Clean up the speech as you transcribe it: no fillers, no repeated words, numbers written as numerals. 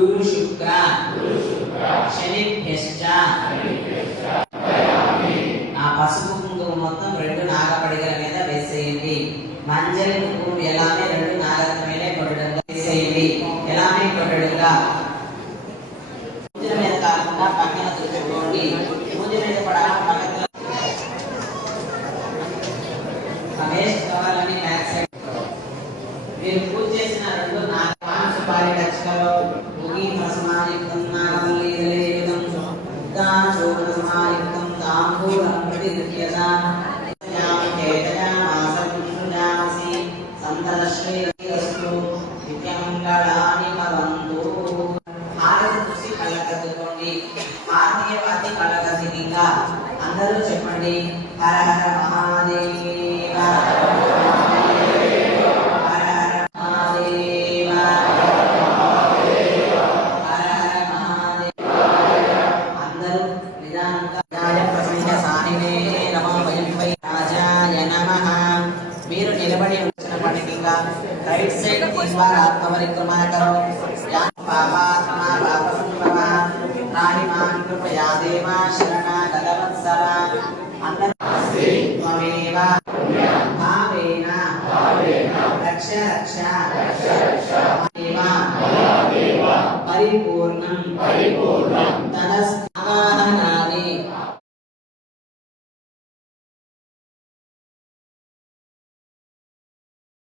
గురు శుక్ర శనిభ్యశ్చ ఆ పసుపు కుంకుమ మొత్తం 2 నాగపడిగల మీద వేసేయండి. మంజరి కుంకుమ ఎలానే 2 నాగరత్న మీద కొట్టడంగా వేసేయండి. ఎలానే కొట్టడంగా పూజ మీద కాకుండా పక్కన చూసుకోండి. పూజ మీద పడాలి పక్కన వేస్ట్ కావాలని బ్యాక్ సైడ్ మీరు పూజ చేసిన 2 నాగ సుపారి టచ్కలో ముగి ప్రసమాయుక్తం నాగవల్లి దళేవిదం ఉద్దాచోన సమాయుక్తం తాంబూలం ప్రతిదృశ్యత యాం కేతయామాసం సుజామసి సంతశ్రీరస్తు నిత్యమంగళాని భవంతు. హారతి చూసి కళ్ళకద్దుకోండి. హారతి కళ్ళకద్దిగా అందరూ చెప్పండి. హర హర మహాదేవ మీరు నిలబడి వచ్చిన పడికిగా రైట్ సైడ్ 3 बार ఆత్మపరిక్రమ करो. या पापात्मा पापसंभव राहिमान् कृपया देवा शरणा गतवत्सला अन्नस्ति त्वमेव भावेन रक्ष रक्ष देवा परिपूर्णं तदस्तु